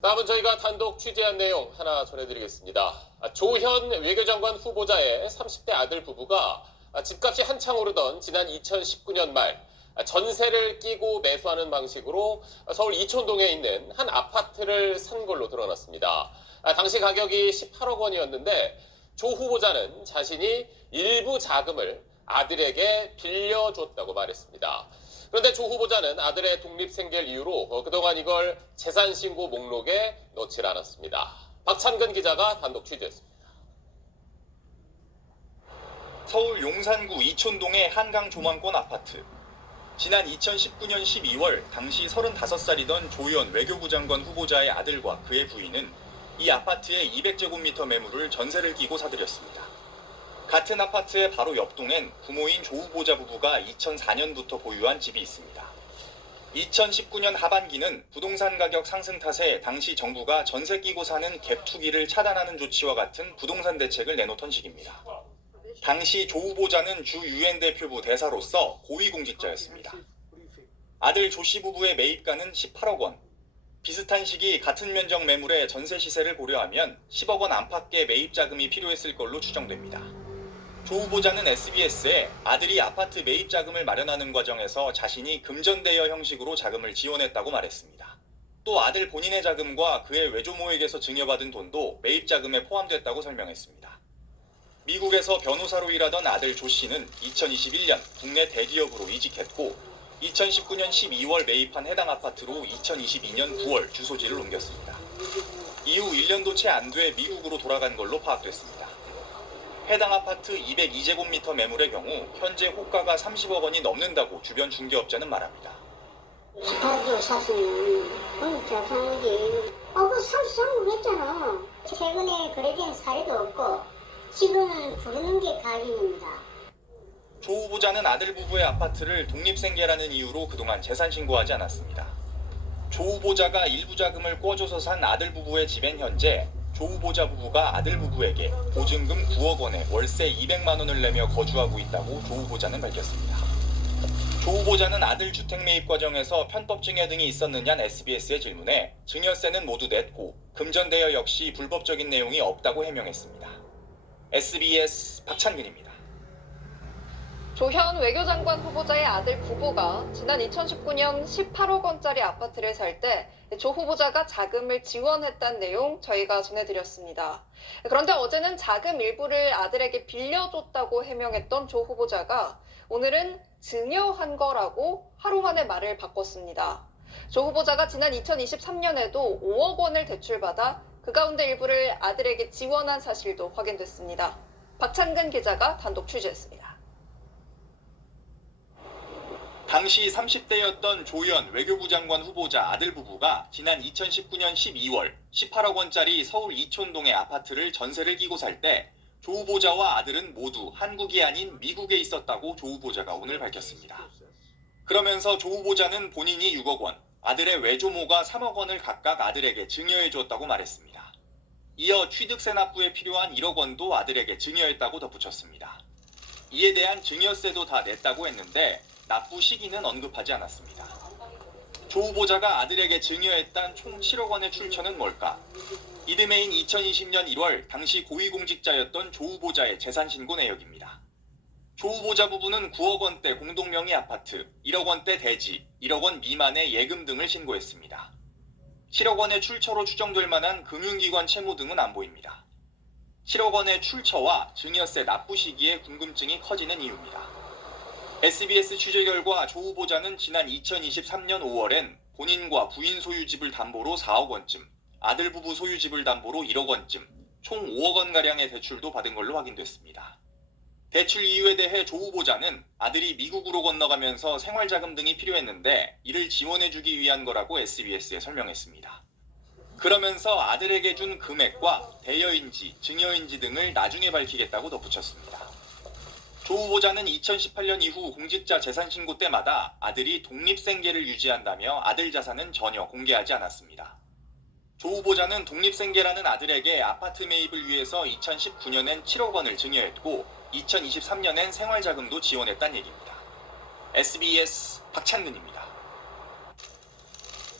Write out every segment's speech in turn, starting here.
다음은 저희가 단독 취재한 내용 하나 전해드리겠습니다. 조현 외교장관 후보자의 30대 아들 부부가 집값이 한창 오르던 지난 2019년 말 전세를 끼고 매수하는 방식으로 서울 이촌동에 있는 한 아파트를 산 걸로 드러났습니다. 당시 가격이 18억 원이었는데 조 후보자는 자신이 일부 자금을 아들에게 빌려줬다고 말했습니다. 그런데 조 후보자는 아들의 독립생계를 이유로 그동안 이걸 재산신고 목록에 넣질 않았습니다. 박찬근 기자가 단독 취재했습니다. 서울 용산구 이촌동의 한강 조망권 아파트. 지난 2019년 12월 당시 35살이던 조현 외교부 장관 후보자의 아들과 그의 부인은 이 아파트의 200제곱미터 매물을 전세를 끼고 사들였습니다. 같은 아파트의 바로 옆동엔 부모인 조 후보자 부부가 2004년부터 보유한 집이 있습니다. 2019년 하반기는 부동산 가격 상승 탓에 당시 정부가 전세 끼고 사는 갭 투기를 차단하는 조치와 같은 부동산 대책을 내놓던 시기입니다. 당시 조 후보자는 주 유엔 대표부 대사로서 고위공직자였습니다. 아들 조 씨 부부의 매입가는 18억 원. 비슷한 시기 같은 면적 매물의 전세 시세를 고려하면 10억 원 안팎의 매입 자금이 필요했을 걸로 추정됩니다. 조 후보자는 SBS에 아들이 아파트 매입 자금을 마련하는 과정에서 자신이 금전대여 형식으로 자금을 지원했다고 말했습니다. 또 아들 본인의 자금과 그의 외조모에게서 증여받은 돈도 매입 자금에 포함됐다고 설명했습니다. 미국에서 변호사로 일하던 아들 조 씨는 2021년 국내 대기업으로 이직했고 2019년 12월 매입한 해당 아파트로 2022년 9월 주소지를 옮겼습니다. 이후 1년도 채 안 돼 미국으로 돌아간 걸로 파악됐습니다. 해당 아파트 202제곱미터 매물의 경우 현재 호가가 30억 원이 넘는다고 주변 중개업자는 말합니다. 18억으로 샀으면 대단한 거지. 그 33억 했잖아. 최근에 거래된 사례도 없고 지금은 부르는 게 가격입니다. 조 후보자는 아들 부부의 아파트를 독립생계라는 이유로 그동안 재산 신고하지 않았습니다. 조 후보자가 일부 자금을 꿔줘서 산 아들 부부의 집엔 현재 조 후보자 부부가 아들 부부에게 보증금 9억 원에 월세 200만 원을 내며 거주하고 있다고 조 후보자는 밝혔습니다. 조 후보자는 아들 주택 매입 과정에서 편법 증여 등이 있었느냐는 SBS의 질문에 증여세는 모두 냈고 금전 대여 역시 불법적인 내용이 없다고 해명했습니다. SBS 박찬근입니다. 조현 외교장관 후보자의 아들 부부가 지난 2019년 18억 원짜리 아파트를 살 때 조 후보자가 자금을 지원했다는 내용 저희가 전해드렸습니다. 그런데 어제는 자금 일부를 아들에게 빌려줬다고 해명했던 조 후보자가 오늘은 증여한 거라고 하루 만에 말을 바꿨습니다. 조 후보자가 지난 2023년에도 5억 원을 대출받아 그 가운데 일부를 아들에게 지원한 사실도 확인됐습니다. 박찬근 기자가 단독 취재했습니다. 당시 30대였던 조현 외교부 장관 후보자 아들 부부가 지난 2019년 12월 18억 원짜리 서울 이촌동의 아파트를 전세를 끼고 살 때 조 후보자와 아들은 모두 한국이 아닌 미국에 있었다고 조 후보자가 오늘 밝혔습니다. 그러면서 조 후보자는 본인이 6억 원, 아들의 외조모가 3억 원을 각각 아들에게 증여해 줬다고 말했습니다. 이어 취득세 납부에 필요한 1억 원도 아들에게 증여했다고 덧붙였습니다. 이에 대한 증여세도 다 냈다고 했는데 납부 시기는 언급하지 않았습니다. 조 후보자가 아들에게 증여했던 총 7억 원의 출처는 뭘까? 이듬해인 2020년 1월 당시 고위공직자였던 조 후보자의 재산신고 내역입니다. 조 후보자 부부는 9억 원대 공동명의 아파트, 1억 원대 대지, 1억 원 미만의 예금 등을 신고했습니다. 7억 원의 출처로 추정될 만한 금융기관 채무 등은 안 보입니다. 7억 원의 출처와 증여세 납부 시기에 궁금증이 커지는 이유입니다. SBS 취재 결과 조 후보자는 지난 2023년 5월엔 본인과 부인 소유집을 담보로 4억 원쯤, 아들 부부 소유집을 담보로 1억 원쯤, 총 5억 원가량의 대출도 받은 걸로 확인됐습니다. 대출 이유에 대해 조 후보자는 아들이 미국으로 건너가면서 생활자금 등이 필요했는데 이를 지원해주기 위한 거라고 SBS에 설명했습니다. 그러면서 아들에게 준 금액과 대여인지, 증여인지 등을 나중에 밝히겠다고 덧붙였습니다. 조 후보자는 2018년 이후 공직자 재산신고 때마다 아들이 독립생계를 유지한다며 아들 자산은 전혀 공개하지 않았습니다. 조 후보자는 독립생계라는 아들에게 아파트 매입을 위해서 2019년엔 7억 원을 증여했고 2023년엔 생활자금도 지원했다는 얘기입니다. SBS 박찬근입니다.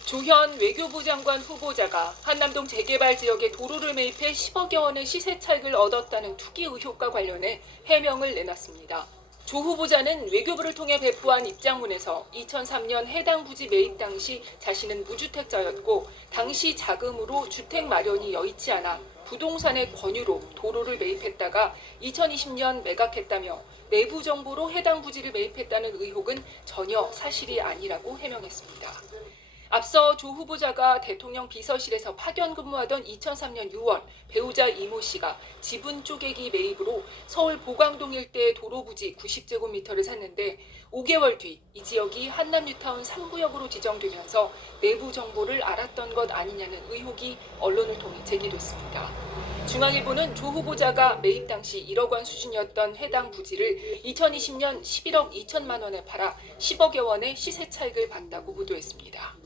조현 외교부 장관 후보자가 한남동 재개발 지역에 도로를 매입해 10억여 원의 시세 차익을 얻었다는 투기 의혹과 관련해 해명을 내놨습니다. 조 후보자는 외교부를 통해 배포한 입장문에서 2003년 해당 부지 매입 당시 자신은 무주택자였고 당시 자금으로 주택 마련이 여의치 않아 부동산의 권유로 도로를 매입했다가 2020년 매각했다며 내부 정보로 해당 부지를 매입했다는 의혹은 전혀 사실이 아니라고 해명했습니다. 앞서 조 후보자가 대통령 비서실에서 파견 근무하던 2003년 6월 배우자 이모 씨가 지분 쪼개기 매입으로 서울 보광동 일대 도로 부지 90제곱미터를 샀는데 5개월 뒤 이 지역이 한남 뉴타운 3구역으로 지정되면서 내부 정보를 알았던 것 아니냐는 의혹이 언론을 통해 제기됐습니다. 중앙일보는 조 후보자가 매입 당시 1억 원 수준이었던 해당 부지를 2020년 11억 2천만 원에 팔아 10억여 원의 시세 차익을 봤다고 보도했습니다.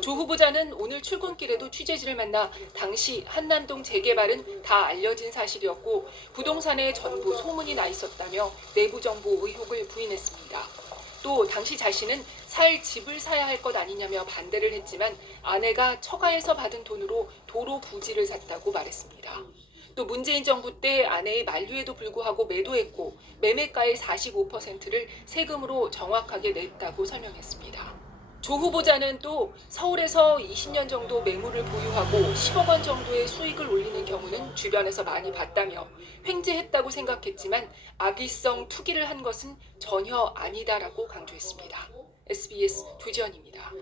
조 후보자는 오늘 출근길에도 취재진을 만나 당시 한남동 재개발은 다 알려진 사실이었고 부동산에 전부 소문이 나 있었다며 내부 정보 의혹을 부인했습니다. 또 당시 자신은 살 집을 사야 할 것 아니냐며 반대를 했지만 아내가 처가에서 받은 돈으로 도로 부지를 샀다고 말했습니다. 또 문재인 정부 때 아내의 만류에도 불구하고 매도했고 매매가의 45%를 세금으로 정확하게 냈다고 설명했습니다. 조 후보자는 또 서울에서 20년 정도 매물을 보유하고 10억 원 정도의 수익을 올리는 경우는 주변에서 많이 봤다며 횡재했다고 생각했지만 악의성 투기를 한 것은 전혀 아니다라고 강조했습니다. SBS 조지현입니다.